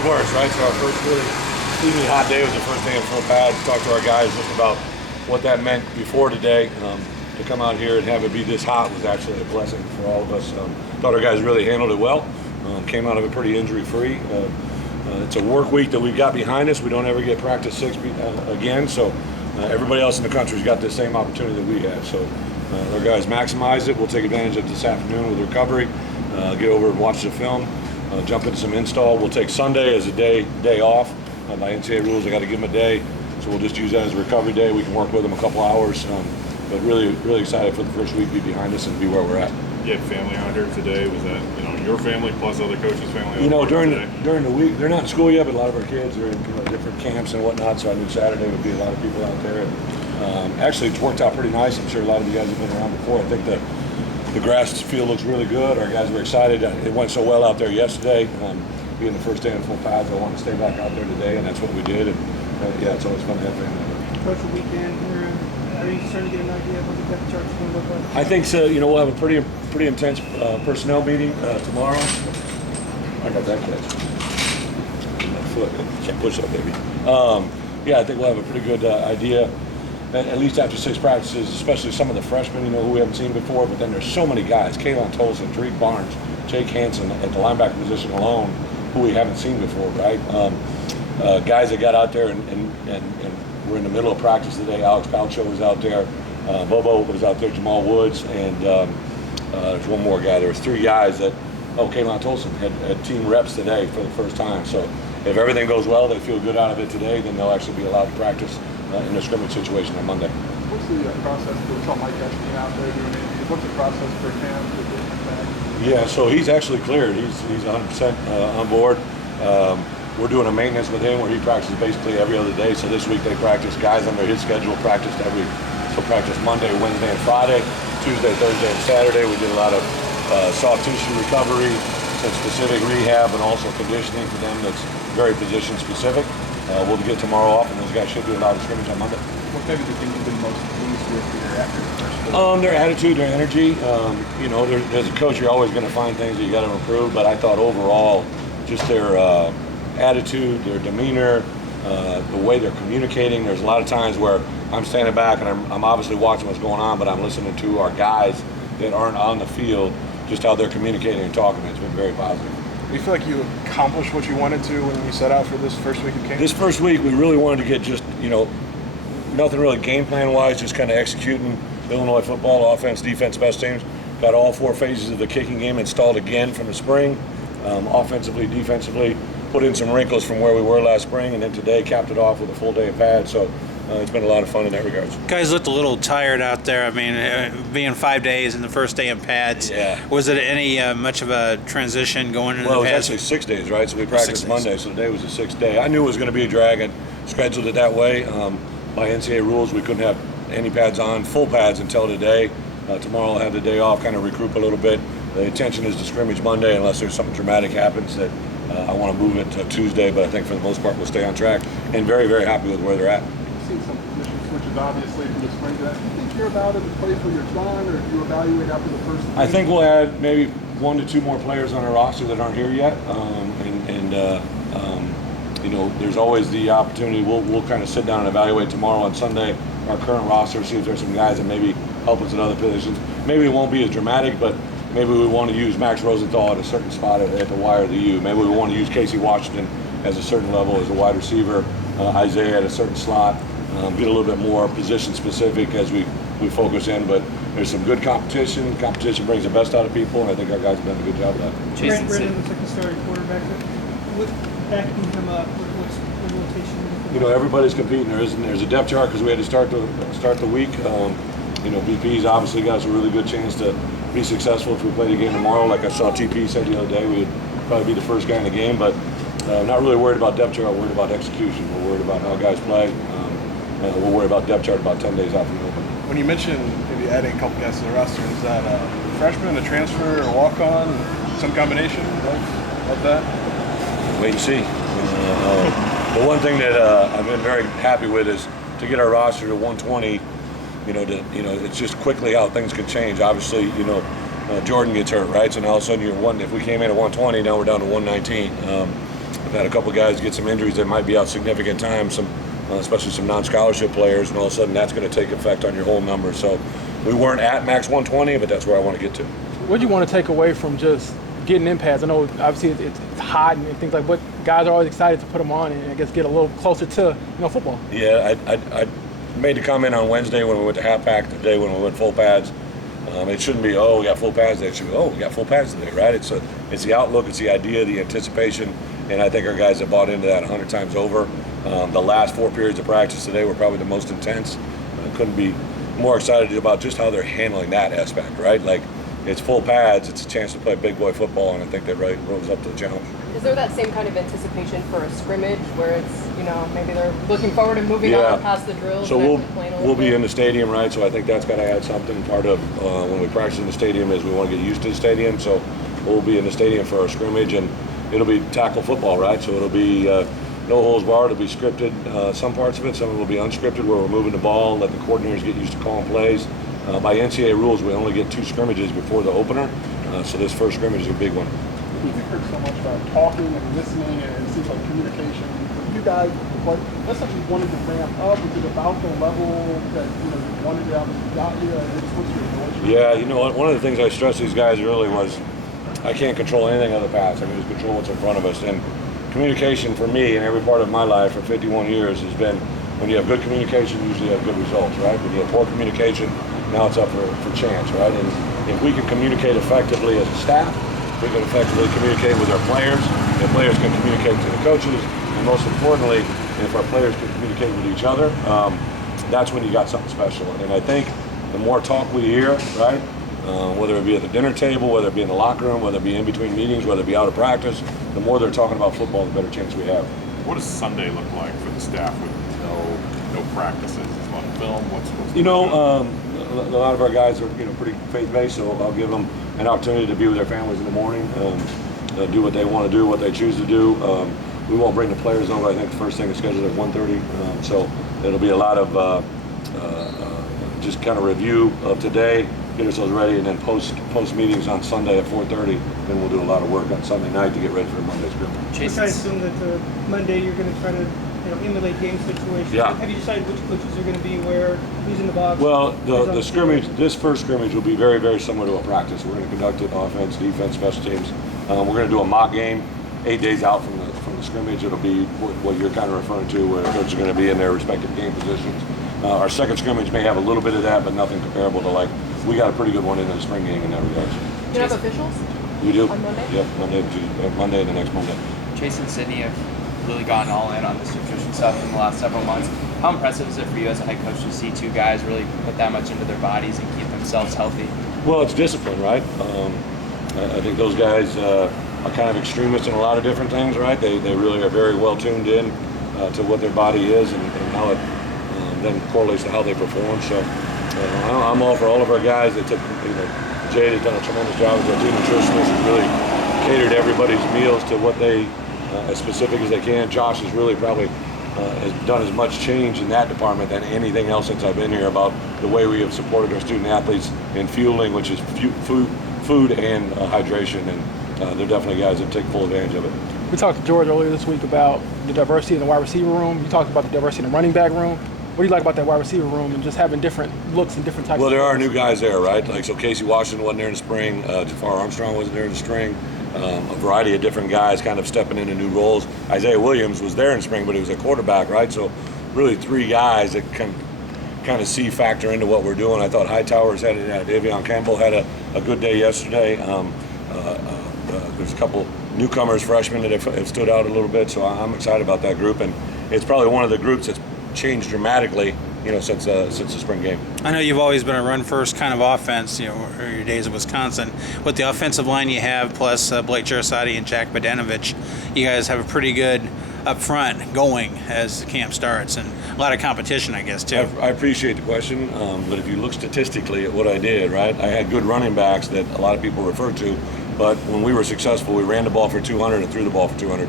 it works, right? So our first really steamy hot day was the first day in full pads. Talked to our guys just about what that meant before today. To come out here and have it be this hot was actually a blessing for all of us. Thought our guys really handled it well. Came out of it pretty injury-free. It's a work week that we've got behind us. We don't ever get practice 6 again, so everybody else in the country's got the same opportunity that we have. So our guys maximize it. We'll take advantage of it this afternoon with recovery, get over and watch the film, jump into some install. We'll take Sunday as a day off. By NCAA rules, I got to give them a day, so we'll just use that as a recovery day. We can work with them a couple hours, but really excited for the first week to be behind us and be where we're at. You had family out here today. Was that your family plus other coaches' family? During the week, they're not in school yet, but a lot of our kids are in different camps and whatnot. So I knew Saturday would be a lot of people out there. And, actually, it's worked out pretty nice. I'm sure a lot of you guys have been around before. I think the grass field looks really good. Our guys were excited. It went so well out there yesterday. Being the first day in full pads, I wanted to stay back out there today, and that's what we did. And yeah, it's always fun to have family. Coach, the weekend here, are you starting to get an idea of what the depth chart's going to look like? I think so. We'll have a pretty intense personnel meeting tomorrow. I got that catch. My foot. Can't push that, baby. I think we'll have a pretty good idea, at least after 6 practices, especially some of the freshmen, who we haven't seen before. But then there's so many guys: Kalen Tolson, Drake Barnes, Jake Hansen at the linebacker position alone, who we haven't seen before, right? Guys that got out there and we're in the middle of practice today. Alex Palcho was out there, Bobo was out there, Jamal Woods, and there's one more guy. There was 3 guys that, Kalen Tolson had team reps today for the first time. So if everything goes well, they feel good out of it today, then they'll actually be allowed to practice in a scrimmage situation on Monday. What's the process for Mike being out there doing it? What's the process for camp to get back? Yeah, so he's actually cleared. He's 100% on board. We're doing a maintenance with him where he practices basically every other day. So this week they practice, guys under his schedule practiced every, so practice Monday, Wednesday, and Friday, Tuesday, Thursday, and Saturday. We did a lot of soft tissue recovery, some specific rehab, and also conditioning for them that's very position specific. We'll get tomorrow off, and those guys should do a lot of scrimmage on Monday. What maybe the thing you've been most pleased with here after the first their attitude, their energy. As a coach, you're always going to find things that you got to improve, but I thought overall, just their attitude, their demeanor, the way they're communicating. There's a lot of times where I'm standing back and I'm obviously watching what's going on, but I'm listening to our guys that aren't on the field, just how they're communicating and talking. It's been very positive. Do you feel like you accomplished what you wanted to when you set out for this first week of camp? This first week, we really wanted to get just, nothing really game plan wise, just kind of executing Illinois football, offense, defense, best teams. Got all 4 phases of the kicking game installed again from the spring, offensively, defensively. Put in some wrinkles from where we were last spring, and then today capped it off with a full day of pads. So it's been a lot of fun in that regards. Guys looked a little tired out there. I mean, being 5 days and the first day in pads. Yeah. Was it any much of a transition going into the pads? Well, it was actually 6 days, right? So we practiced Monday, so today was the 6th day. I knew it was going to be a drag and scheduled it that way. By NCAA rules, we couldn't have any pads on, full pads until today. Tomorrow I'll have the day off, kind of regroup a little bit. The intention is to scrimmage Monday unless there's something dramatic happens that I want to move it to Tuesday, but I think for the most part we'll stay on track and very, very happy with where they're at. You've seen some position switches obviously from the spring to that. Do you think you're about at the place where you're done, or do you evaluate after the first game? I think we'll add maybe 1 to 2 more players on our roster that aren't here yet, there's always the opportunity. We'll kind of sit down and evaluate tomorrow on Sunday our current roster, see if there's some guys that maybe help us in other positions. Maybe it won't be as dramatic, but maybe we want to use Max Rosenthal at a certain spot at the Y or the U. Maybe we want to use Casey Washington as a certain level as a wide receiver, Isaiah at a certain slot, get a little bit more position specific as we focus in. But there's some good competition. Competition brings the best out of people, and I think our guys have done a good job of that. Brandon looks like the starting quarterback. Backing him up, what's the rotation? Everybody's competing. There's a depth chart because we had to start the week. BP's obviously got us a really good chance to be successful if we play the game tomorrow. Like I saw TP said the other day, we'd probably be the first guy in the game, but not really worried about depth chart. We're worried about execution. We're worried about how guys play. We'll worry about depth chart about 10 days out from the open. When you mentioned maybe adding a couple guys to the roster, is that a freshman, a transfer, a walk-on, some combination of that? Wait and see. The one thing that I've been very happy with is to get our roster to 120. It's just quickly how things can change. Obviously, Jordan gets hurt, right? So now all of a sudden if we came in at 120, now we're down to 119. I've had a couple guys get some injuries that might be out significant time, especially some non-scholarship players, and all of a sudden that's going to take effect on your whole number. So we weren't at max 120, but that's where I want to get to. What do you want to take away from just getting in pads? I know obviously it's hot and things like, but guys are always excited to put them on and I guess get a little closer to football. Yeah, I made the comment on Wednesday when we went to half pack, today when we went full pads. It shouldn't be, oh, we got full pads today. It should be, oh, we got full pads today, right? It's the outlook, it's the idea, the anticipation, and I think our guys have bought into that 100 times over. The last 4 periods of practice today were probably the most intense. I couldn't be more excited about just how they're handling that aspect, right? Like, it's full pads, it's a chance to play big boy football, and I think they rose up to the challenge. Is there that same kind of anticipation for a scrimmage where it's, maybe they're looking forward to moving on past the drills? So and we'll be in the stadium, right? So I think that's got to add something. Part of when we practice in the stadium is we want to get used to the stadium. So we'll be in the stadium for our scrimmage, and it'll be tackle football, right? So it'll be no holds barred. It'll be scripted, some parts of it. Some of it will be unscripted, where we're moving the ball, let the coordinators get used to calling plays. By NCAA rules, we only get 2 scrimmages before the opener. So this first scrimmage is a big one. We've heard so much about talking and listening, and it seems like communication. You guys, let's say you wanted to ramp up. Was it about the level that you wanted to have when you got here? What's your relationship? Yeah, one of the things I stressed these guys early was I can't control anything other pass. I can just control what's in front of us. And communication for me in every part of my life for 51 years has been, when you have good communication, usually you have good results, right? When you have poor communication, now it's up for chance, right? And if we can communicate effectively as a staff, we can effectively communicate with our players, and players can communicate to the coaches, and most importantly, if our players can communicate with each other, that's when you got something special. And I think the more talk we hear, right, whether it be at the dinner table, whether it be in the locker room, whether it be in between meetings, whether it be out of practice, the more they're talking about football, the better chance we have. What does Sunday look like for the staff with no practices? Is it on film? What's a lot of our guys are pretty faith-based, so I'll give them an opportunity to be with their families in the morning, do what they want to do, what they choose to do. We won't bring the players over. I think the first thing is scheduled at 1:30, so it'll be a lot of just kind of review of today, get ourselves ready, and then post meetings on Sunday at 4:30. Then we'll do a lot of work on Sunday night to get ready for Monday's scrimmage. I assume that Monday you're going to try to emulate game situations. Yeah. Have you decided which coaches are going to be where, who's in the box? Well, the scrimmage, this first scrimmage will be very, very similar to a practice. We're going to conduct it offense, defense, special teams. We're going to do a mock game 8 days out from the scrimmage. It'll be what you're kind of referring to, where the coaches are going to be in their respective game positions. Our second scrimmage may have a little bit of that, but nothing comparable to we got a pretty good one in the spring game in that regard. You have officials? We do. On Monday? Yep, Monday and the next Monday. Chase and Sydney have really gotten all in on this nutrition stuff in the last several months. How impressive is it for you as a head coach to see 2 guys really put that much into their bodies and keep themselves healthy? Well, it's discipline, right? I think those guys are kind of extremists in a lot of different things, right? They really are very well tuned in to what their body is and how it then correlates to how they perform. So I'm all for all of our guys. They took, Jade has done a tremendous job as our team nutritionist and really catered everybody's meals to what they, as specific as they can. Josh has really probably has done as much change in that department than anything else since I've been here about the way we have supported our student athletes in fueling, which is food and hydration, and they're definitely guys that take full advantage of it. We talked to George earlier this week about the diversity in the wide receiver room. You talked about the diversity in the running back room. What do you like about that wide receiver room and just having different looks and different types Well, of there are players? new guys there, right? So Casey Washington wasn't there in the spring. Jafar Armstrong wasn't there in the spring. A variety of different guys kind of stepping into new roles. Isaiah Williams was there in spring, but he was a quarterback, right? So really 3 guys that can kind of factor into what we're doing. I thought Hightower's had it. Davion Campbell had a good day yesterday. There's a couple newcomers, freshmen that have stood out a little bit, so I'm excited about that group. And it's probably one of the groups that's changed dramatically, since the spring game. I know you've always been a run-first kind of offense, your days in Wisconsin. With the offensive line you have, plus Blake Jarosati and Jack Badanovich, you guys have a pretty good up front going as the camp starts, and a lot of competition, I guess, too. I appreciate the question, but if you look statistically at what I did, right, I had good running backs that a lot of people refer to, but when we were successful, we ran the ball for 200 and threw the ball for 200.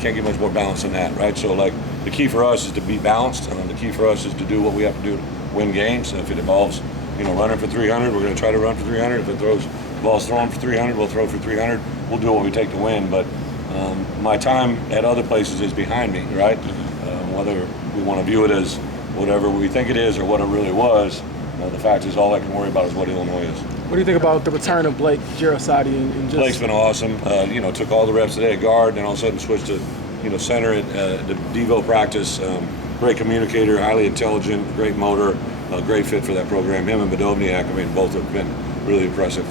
Can't get much more balance than that, right? So, the key for us is to be balanced. The key for us is to do what we have to do to win games. If it involves, running for 300, we're going to try to run for 300. If it throws balls thrown for 300, we'll throw for 300. We'll do what we take to win. But My time at other places is behind me, right? Whether we want to view it as whatever we think it is or what it really was, the fact is all I can worry about is what Illinois is. What do you think about the return of Blake Girasati and just Blake's been awesome. Took all the reps today at guard, and all of a sudden switched to, center at the Devo practice. Great communicator, highly intelligent, great motor, great fit for that program. Him and Badovniak, both have been really impressive.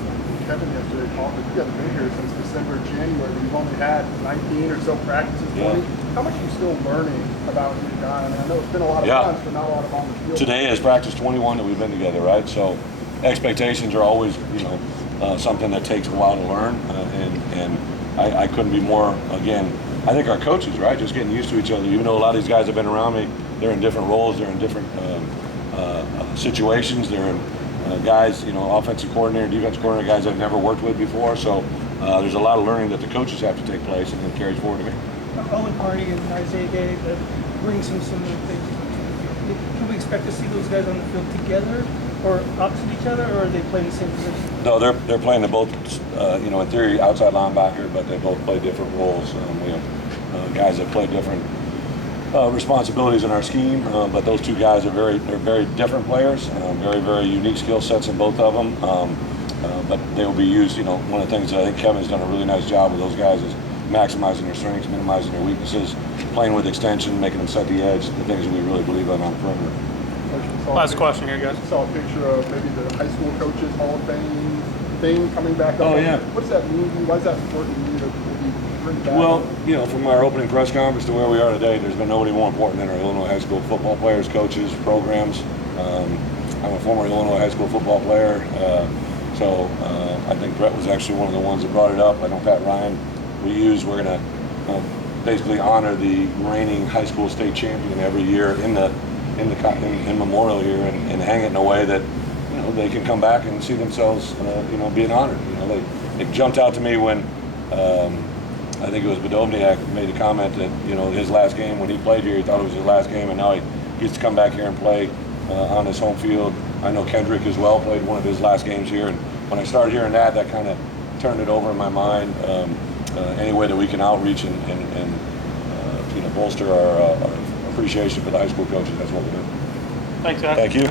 Kevin yesterday talked that you haven't been here since December, January. You've only had 19 or so practices. 20. How much are you still learning about your guy? I know it's been a lot of times, but not a lot of on the field. Today is practice 21 that we've been together, right? So expectations are always, something that takes a while to learn, and I couldn't be more, again, I think our coaches, right, just getting used to each other. Even though a lot of these guys have been around me, they're in different roles, they're in different situations, they're in guys, offensive coordinator, defensive coordinator, guys I've never worked with before. So there's a lot of learning that the coaches have to take place, and it carries forward to me. Owen Hardy and Isaiah Gay bring some similar things. Can we expect to see those guys on the field together or opposite each other, or are they playing the same position? No, they're playing both, in theory, outside linebacker, but they both play different roles. We have guys that play different responsibilities in our scheme, but those two guys are very different players, very, very unique skill sets in both of them. But they will be used, one of the things that I think Kevin's done a really nice job with those guys is maximizing their strengths, minimizing their weaknesses, playing with extension, making them set the edge, the things that we really believe in on the perimeter. Last question here, guys. I saw a picture of maybe the high school coaches Hall of Fame thing coming back up. Oh, yeah. What does that mean to you? Why is that important to you to maybe bring back? Well, from our opening press conference to where we are today, there's been nobody more important than our Illinois high school football players, coaches, programs. I'm a former Illinois high school football player, so I think Bret was actually one of the ones that brought it up. I know Pat Ryan, we're going to basically honor the reigning high school state champion every year in Memorial here and hang it in a way that they can come back and see themselves being honored. It jumped out to me when I think it was Badovniak made a comment that his last game when he played here, he thought it was his last game, and now he gets to come back here and play on his home field. I know Kendrick as well played one of his last games here, and when I started hearing that kind of turned it over in my mind. Any way that we can outreach and bolster our appreciation for the high school coaches, that's what we're doing. Thanks, guys. Thank you.